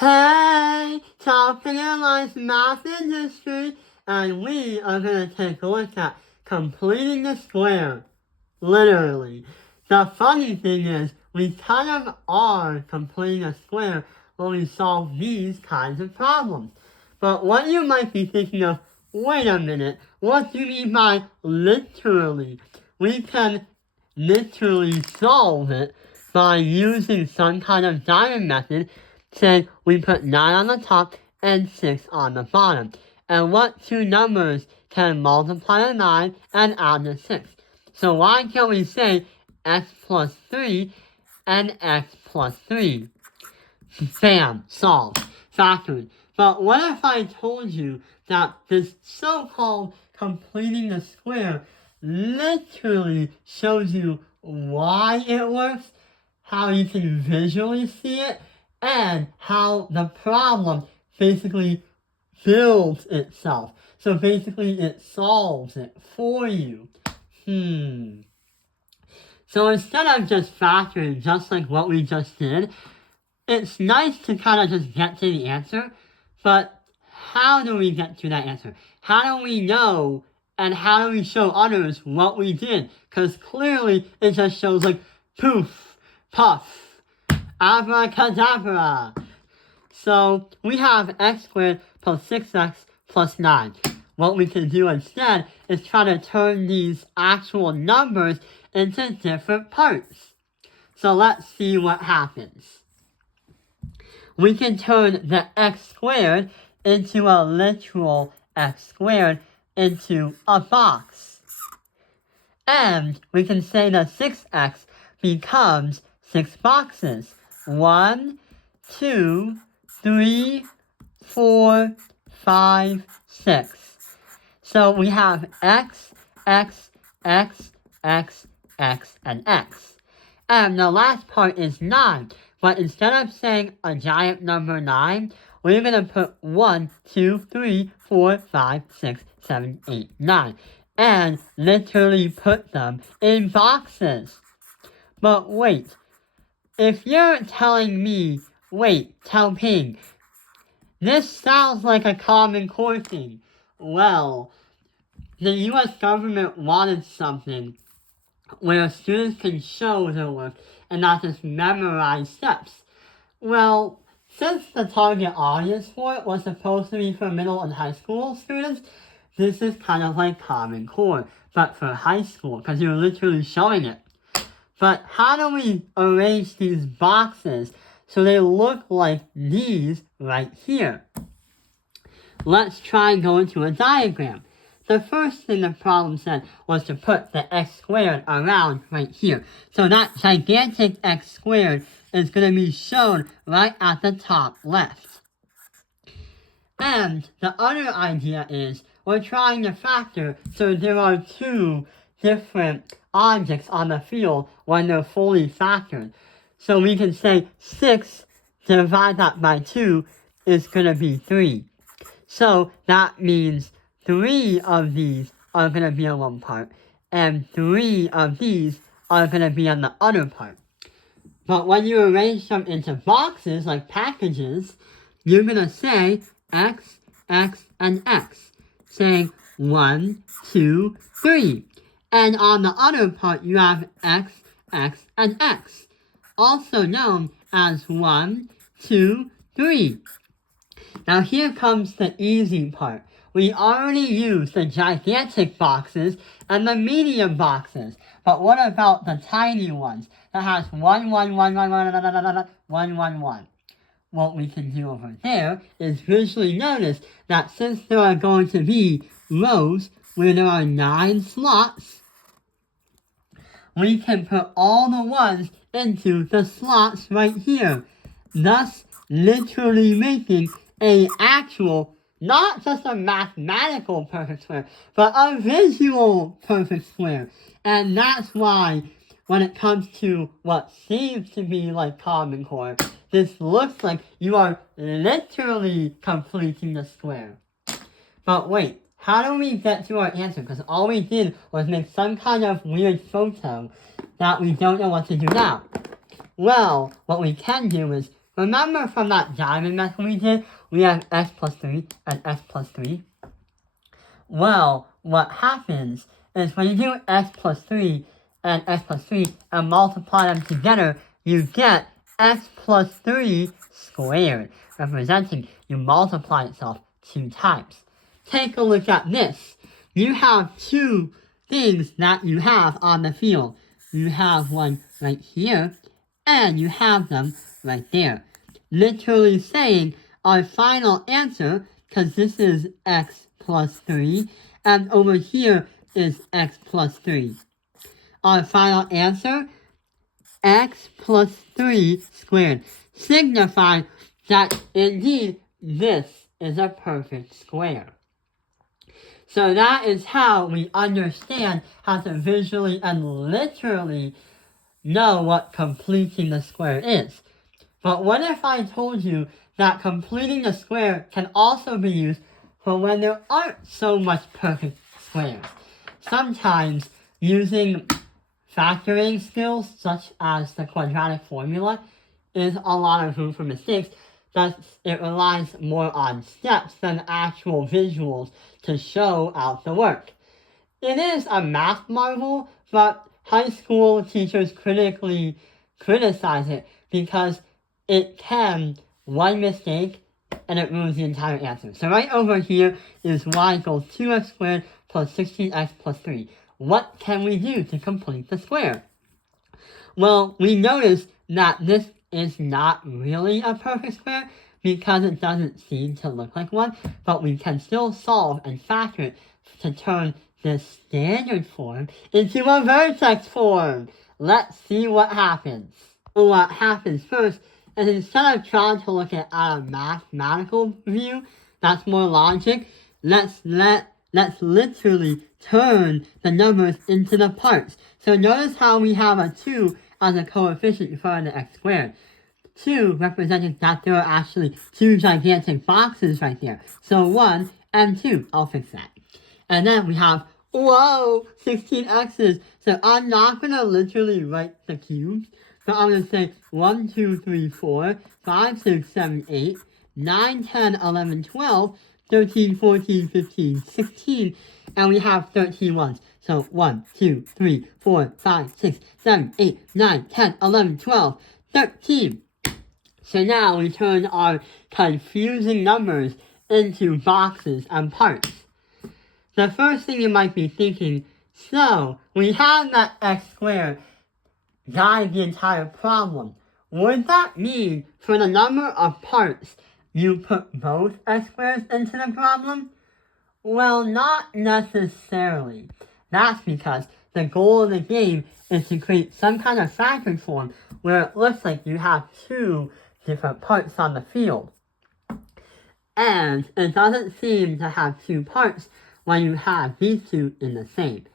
Hey, top analyze math industry, and we are going to take a look at completing the square. Literally. The funny thing is, we kind of are completing a square when we solve these kinds of problems. But what you might be thinking of, wait a minute, what do you mean by literally? We can literally solve it by using some kind of diamond method. Say we put 9 on the top and 6 on the bottom. And what two numbers can multiply to 9 and add to 6? So why can't we say x plus 3 and x plus 3? Bam, solved, factored. But what if I told you that this so-called completing the square literally shows you why it works, how you can visually see it, and how the problem basically builds itself. So basically it solves it for you. So instead of just factoring just like what we just did, it's nice to kind of just get to the answer, but how do we get to that answer? How do we know and how do we show others what we did? Because clearly it just shows like poof, puff, abracadabra. So we have x squared plus 6x plus 9. What we can do instead is try to turn these actual numbers into different parts. So let's see what happens. We can turn the x squared into a literal x squared into a box. And we can say that 6x becomes 6 boxes. 1, 2, 3, 4, 5, 6. So we have x, x, x, x, x, and x. And the last part is 9. But instead of saying a giant number 9, we're going to put 1, 2, 3, 4, 5, 6, 7, 8, 9. And literally put them in boxes. But wait, if you're telling me, tell Ping, this sounds like a Common Core thing. Well, the US government wanted something where students can show their work and not just memorize steps. Well, since the target audience for it was supposed to be for middle and high school students, this is kind of like Common Core, but for high school, because you're literally showing it. But how do we arrange these boxes so they look like these right here? Let's try and go into a diagram. The first thing the problem said was to put the x squared around right here. So that gigantic x squared is going to be shown right at the top left. And the other idea is we're trying to factor so there are two different objects on the field when they're fully factored. So we can say 6 divided that by 2 is going to be 3. So that means 3 of these are going to be on one part, and 3 of these are going to be on the other part. But when you arrange them into boxes, like packages, you're going to say x, x, and x, saying 1, 2, 3. And on the other part, you have x, x, and x, also known as 1, 2, 3. Now here comes the easy part. We already used the gigantic boxes and the medium boxes, but what about the tiny ones that has 1, 1, 1, 1, 1, 1, 1, 1? What we can do over there is visually notice that since there are going to be rows where there are 9 slots, we can put all the ones into the slots right here, thus literally making a actual, not just a mathematical perfect square, but a visual perfect square. And that's why when it comes to what seems to be like Common Core, this looks like you are literally completing the square. But wait, how do we get to our answer? Because all we did was make some kind of weird photo that we don't know what to do now. Well, what we can do is Remember from that diamond method we did, we have x plus 3 and x plus 3? Well, what happens is when you do x plus 3 and x plus 3 and multiply them together, you get x plus 3 squared, representing you multiply itself 2 times. Take a look at this. You have two things that you have on the field. You have one right here, and you have them right there. Literally saying our final answer, because this is x plus 3, and over here is x plus 3. Our final answer, x plus 3 squared, signifying that indeed this is a perfect square. So that is how we understand how to visually and literally know what completing the square is. But what if I told you that completing the square can also be used for when there aren't so much perfect squares? Sometimes using factoring skills, such as the quadratic formula, is a lot of room for mistakes. Thus, it relies more on steps than actual visuals to show out the work. It is a math marvel, but high school teachers critically criticize it because it can, one mistake, and it ruins the entire answer. So right over here is y equals 2x squared plus 16x plus 3. What can we do to complete the square? Well, we notice that this is not really a perfect square because it doesn't seem to look like one, but we can still solve and factor it to turn this standard form into a vertex form. Let's see what happens. What happens first is instead of trying to look at a mathematical view, that's more logic, let's literally turn the numbers into the parts. So notice how we have a 2 as a coefficient for the x squared. 2 representing that there are actually two gigantic boxes right there. So 1 and 2, I'll fix that. And then we have, whoa, 16 x's. So I'm not going to literally write the cubes. So I'm going to say 1, 2, 3, 4, 5, 6, 7, 8, 9, 10, 11, 12, 13, 14, 15, 16, and we have 13 ones. So 1, 2, 3, 4, 5, 6, 7, 8, 9, 10, 11, 12, 13. So now we turn our confusing numbers into boxes and parts. The first thing you might be thinking, so we have that x squared guide the entire problem. Would that mean for the number of parts, you put both x squares into the problem? Well, not necessarily. That's because the goal of the game is to create some kind of factored form where it looks like you have two different parts on the field. And it doesn't seem to have two parts when you have these two in the same.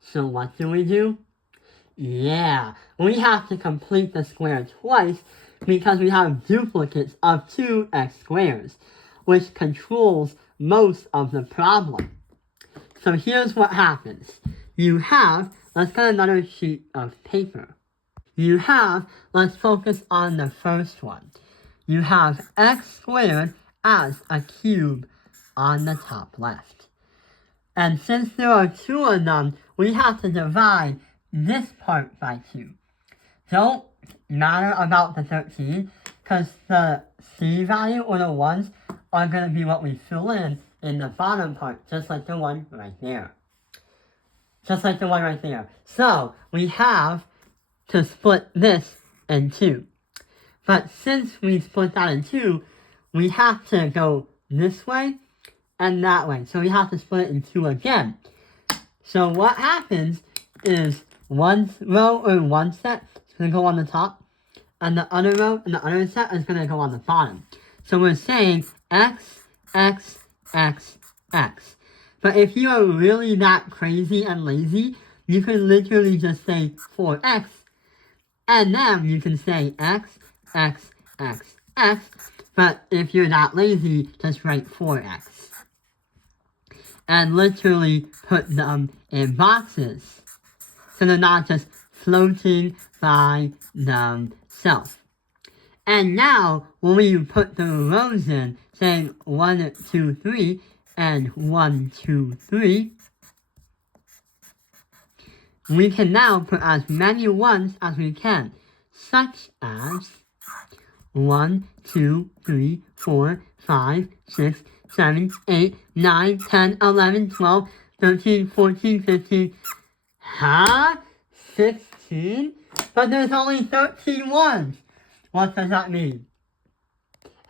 So what do? Yeah, we have to complete the square twice because we have duplicates of 2x squares, which controls most of the problem. So here's what happens. You have, let's get another sheet of paper. You have, let's focus on the first one. You have x squared as a cube on the top left. And since there are two of them, we have to divide this part by 2. Don't matter about the 13, because the c value or the ones are going to be what we fill in the bottom part, just like the one right there. Just like the one right there. So, we have to split this in 2. But since we split that in 2, we have to go this way and that way. So we have to split it in 2 again. So what happens is one row or one set is going to go on the top, and the other row and the other set is going to go on the bottom. So we're saying x, x, x, x. But if you are really that crazy and lazy, you can literally just say 4x, and then you can say x, x, x, x. But if you're not lazy, just write 4x. And literally put them in boxes. So they're not just floating by themselves. And now, when we put the rows in, saying 1, 2, 3, and 1, 2, 3, we can now put as many ones as we can, such as 1, 2, 3, 4, 5, 6, 7, 8, 9, 10, 11, 12, 13, 14, 15, 16? But there's only 13 ones. What does that mean?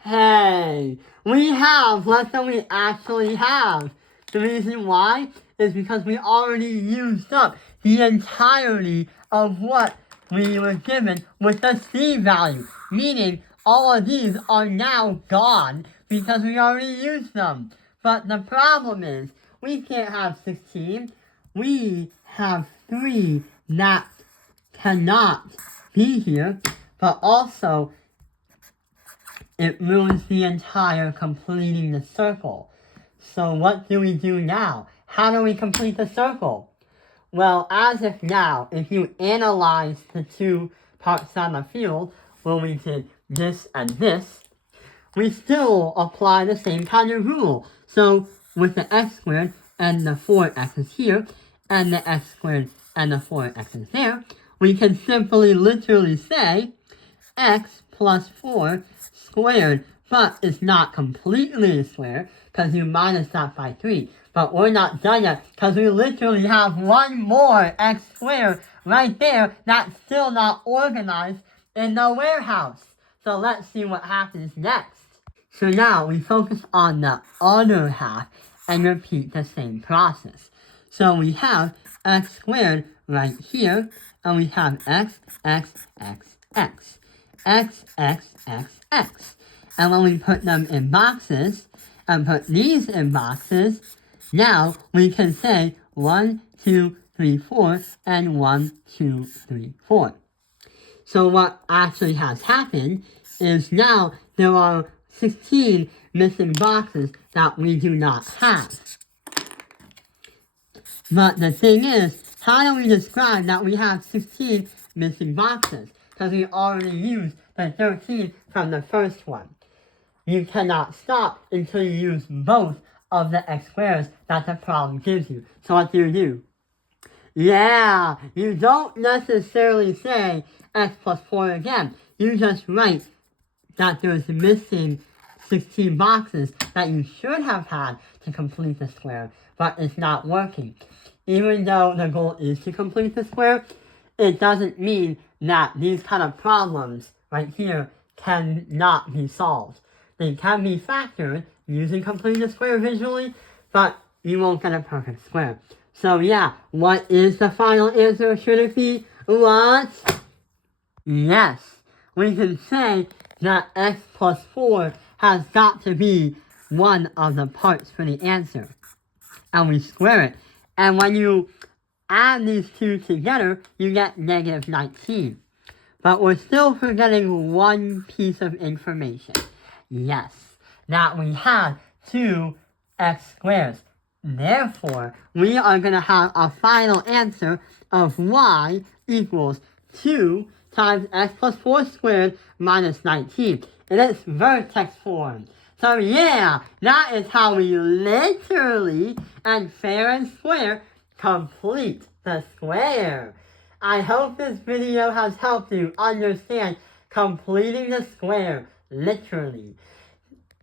Hey, we have less than we actually have. The reason why is because we already used up the entirety of what we were given with the C value. Meaning, all of these are now gone because we already used them. But the problem is, we can't have 16. We have 3 that cannot be here, but also it ruins the entire completing the circle. So what do we do now? How do we complete the circle? Well, as of now, if you analyze the 2 parts on the field, where we did this and this, we still apply the same kind of rule. So with the x squared and the 4x's here, and the x squared and the 4x's there, we can simply literally say x plus 4 squared, but it's not completely a square because you minus that by 3. But we're not done yet because we literally have one more x squared right there that's still not organized in the warehouse. So let's see what happens next. So now we focus on the other half and repeat the same process. So we have x squared right here, and we have x, x, x, x. X, X, X, X. And when we put them in boxes, and put these in boxes, now we can say 1, 2, 3, 4, and 1, 2, 3, 4. So what actually has happened is now there are 16 missing boxes that we do not have. But the thing is, how do we describe that we have 16 missing boxes? Because we already used the 13 from the first one. You cannot stop until you use both of the x squares that the problem gives you. So what do? Yeah, you don't necessarily say x plus 4 again. You just write that there's missing 16 boxes that you should have had to complete the square, but it's not working. Even though the goal is to complete the square, it doesn't mean that these kind of problems right here cannot be solved. They can be factored using completing the square visually, but you won't get a perfect square. So yeah, what is the final answer? Should it be what? Yes, we can say that x plus 4 has got to be one of the parts for the answer. And we square it. And when you add these two together, you get negative 19. But we're still forgetting one piece of information. Yes, that we have 2 x squares. Therefore, we are going to have a final answer of y equals 2 times x plus 4 squared minus 19. In its vertex form. So yeah, that is how we literally and fair and square complete the square. I hope this video has helped you understand completing the square literally.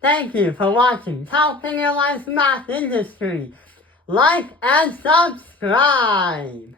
Thank you for watching Top Analyze Math Industry. Like and subscribe.